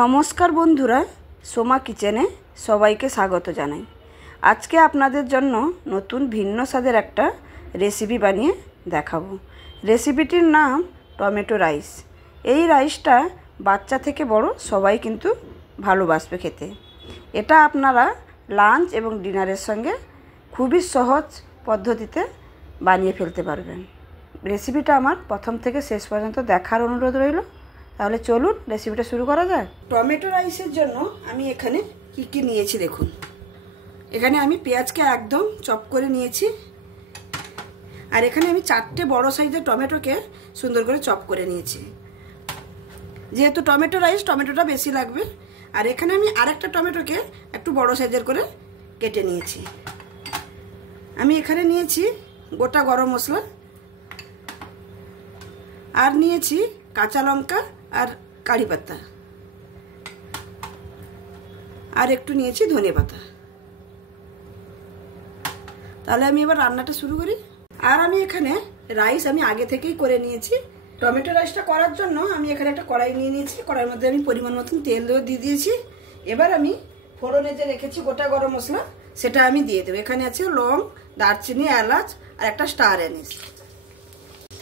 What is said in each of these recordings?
নমস্কার বন্ধুরা, সোমা কিচেনে সবাইকে স্বাগত জানাই। আজকে আপনাদের জন্য নতুন ভিন্ন স্বাদের একটা রেসিপি বানিয়ে দেখাবো। রেসিপিটির নাম টমেটো রাইস। এই রাইসটা বাচ্চা থেকে বড় সবাই কিন্তু ভালোবাসবে খেতে। এটা আপনারা লাঞ্চ এবং ডিনারের সঙ্গে খুবই সহজ পদ্ধতিতে বানিয়ে ফেলতে পারবেন। রেসিপিটা আমার প্রথম থেকে শেষ পর্যন্ত দেখার অনুরোধ রইল। তাহলে চলুন রেসিপিটা শুরু করা যায়। টমেটো রাইসের জন্য আমি এখানে কি নিয়েছি দেখুন। এখানে আমি পেঁয়াজকে একদম চপ করে নিয়েছি, আর এখানে আমি 4টে বড় সাইজের টমেটোকে সুন্দর করে চপ করে নিয়েছি। যেহেতু টমেটো রাইস, টমেটোটা বেশি লাগবে। আর এখানে আমি আরেকটা টমেটোকে একটু বড় সাইজের করে কেটে নিয়েছি। আমি এখানে নিয়েছি গোটা গরম মশলা, আর নিয়েছি কাঁচা লঙ্কা আর কারি পাতা, আর একটু নিয়েছি ধনে পাতা। তাহলে আমি এবার রান্নাটা শুরু করি। আর আমি এখানে রাইস আমি আগে থেকেই করে নিয়েছি। টমেটো রাইসটা করার জন্য আমি এখানে একটা কড়াই নিয়ে নিয়েছি। কড়াইয়ের মধ্যে আমি পরিমাণ মতন তেল দিয়ে দিয়েছি। এবার আমি ফোড়নে যে রেখেছি গোটা গরম মশলা, সেটা আমি দিয়ে দেবো। এখানে আছে লং, দারচিনি, এলাচ আর একটা স্টার অ্যানিস।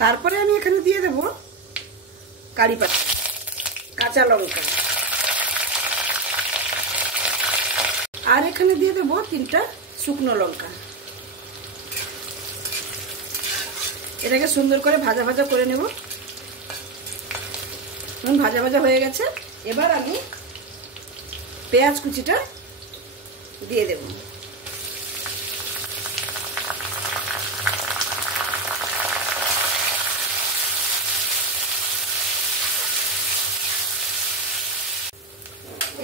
তারপরে আমি এখানে দিয়ে দেবো কারি পাতা, কাঁচা লঙ্কা, আর এখানে দিয়ে দেবো 3টা শুকনো লঙ্কা। এটাকে সুন্দর করে ভাজা ভাজা করে নেব। ভাজা ভাজা হয়ে গেছে। এবার আমি পেঁয়াজ কুচিটা দিয়ে দেব।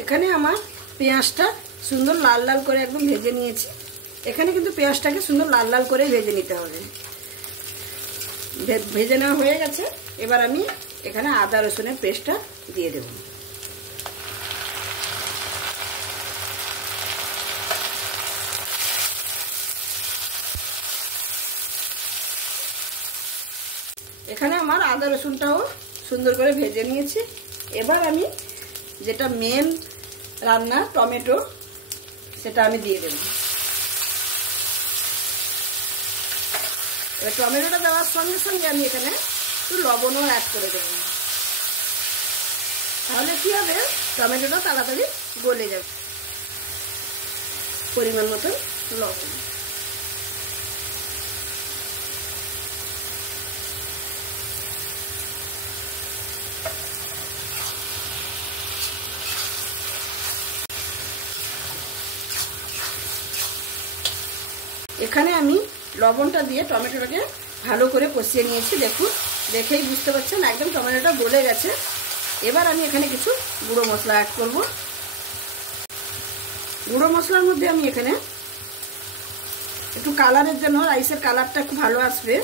এখানে আমার পেঁয়াজটা সুন্দর লাল লাল করে একদম ভেজে নিয়েছি। এখানে কিন্তু পেঁয়াজটাকে সুন্দর লাল লাল করে ভেজে নিতে হবে। ভেজে নেওয়া হয়ে গেছে। এবার আমি এখানে আদা রসুনের পেস্টটা দিয়ে দেব। এখানে আমার আদা রসুনটাও সুন্দর করে ভেজে নিয়েছি। এবার আমি যেটা মেন রান্না টমেটো, সেটা আমি দিয়ে দেব। এবার টমেটোটা দেওয়ার সঙ্গে সঙ্গে আমি এখানে একটু লবণও অ্যাড করে দেব। তাহলে কি হবে, টমেটোটা তাড়াতাড়ি গলে যাবে। পরিমাণ মতো লবণ। এখানে আমি লবণটা দিয়ে টমেটোটাকে ভালো করে কষিয়ে নিয়েছি। দেখুন, দেখেই বুঝতে পারছেন একদম টমেটোটা গলে গেছে। এবার আমি এখানে কিছু গুঁড়ো মশলা অ্যাড করব। গুঁড়ো মশলার মধ্যে আমি এখানে একটু কালারের জন্য, রাইসের কালারটা একটু ভালো আসবে,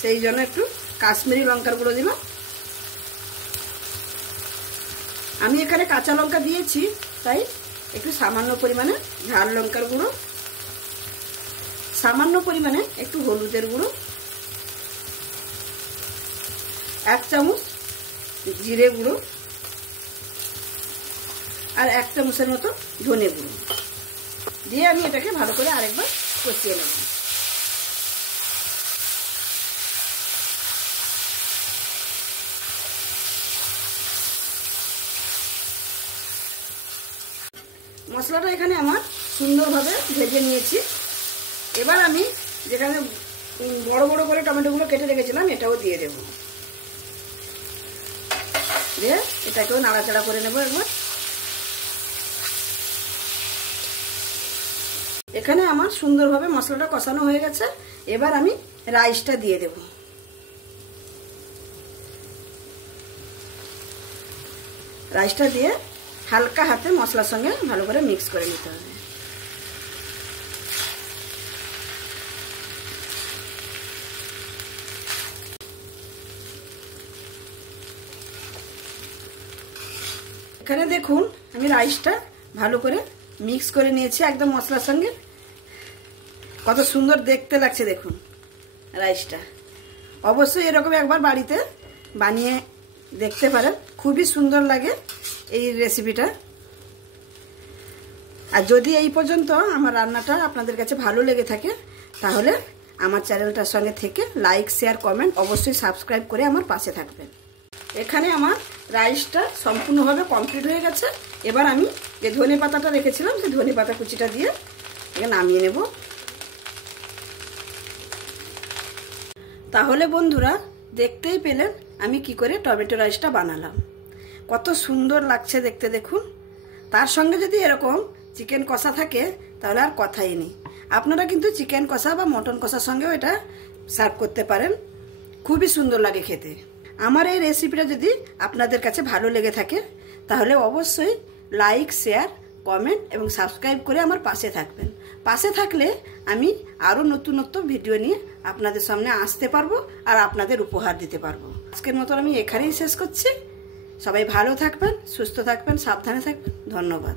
সেই জন্য একটু কাশ্মীরি লঙ্কার গুঁড়ো দিলাম। আমি এখানে কাঁচা লঙ্কা দিয়েছি, তাই একটু সামান্য পরিমাণে ঝাল লঙ্কার গুঁড়ো, সামান্য পরিমাণে একটু হলুদের গুঁড়ো, 1 চামচ জিরে গুঁড়ো, আর 1 চামচের মতো ধনে গুঁড়ো দিয়ে আমি এটাকে ভালো করে আরেকবার কষিয়ে নেব। মশলাটা এখানে আমার সুন্দরভাবে ভেজে নিয়েছি। এবার আমি যেখানে বড় বড় করে টমেটোগুলো কেটে রেখেছিলাম, এটাও দিয়ে দেব। দিয়ে এটাকেও নাড়াচাড়া করে নেব একবার। এখানে আমার সুন্দরভাবে মশলাটা কষানো হয়ে গেছে। এবার আমি রাইসটা দিয়ে দেব। রাইসটা দিয়ে হালকা হাতে মশলার সঙ্গে ভালো করে মিক্স করে নিতে হবে। এখানে দেখুন আমি রাইসটা ভালো করে মিক্স করে নিয়েছি একদম মশলার সঙ্গে। কত সুন্দর দেখতে লাগছে দেখুন রাইসটা। অবশ্যই এরকম একবার বাড়িতে বানিয়ে দেখতে পারেন, খুবই সুন্দর লাগে। এই রেসিপিটা। আর যদি এই পর্যন্ত আমার রান্নাটা আপনাদের কাছে ভালো লেগে থাকে তাহলে আমার চ্যানেলটার সঙ্গে থেকে লাইক শেয়ার কমেন্ট অবশ্যই সাবস্ক্রাইব করে আমার পাশে থাকবেন। এখানে আমার রাইসটা সম্পূর্ণভাবে কমপ্লিট হয়ে গেছে। এবার আমি যে ধনে পাতাটা রেখেছিলাম সেই ধনে পাতা কুচিটা দিয়ে এখানে নামিয়ে নেব। তাহলে বন্ধুরা দেখতেই পেলেন আমি কি করে টমেটো রাইসটা বানালাম। কত সুন্দর লাগছে দেখতে দেখুন। তার সঙ্গে যদি এরকম চিকেন কষা থাকে তাহলে আর কথাই নেই। আপনারা কিন্তু চিকেন কষা বা মটন কষার সঙ্গেও এটা সার্ভ করতে পারেন, খুবই সুন্দর লাগে খেতে। আমার এই রেসিপিটা যদি আপনাদের কাছে ভালো লেগে থাকে তাহলে অবশ্যই লাইক শেয়ার কমেন্ট এবং সাবস্ক্রাইব করে আমার পাশে থাকবেন। পাশে থাকলে আমি আরও নতুনত্ব ভিডিও নিয়ে আপনাদের সামনে আসতে পারবো আর আপনাদের উপহার দিতে পারবো। আজকের মতো আমি এখানেই শেষ করছি। সবাই ভালো থাকবেন, সুস্থ থাকবেন, সাবধানে থাকবেন। ধন্যবাদ।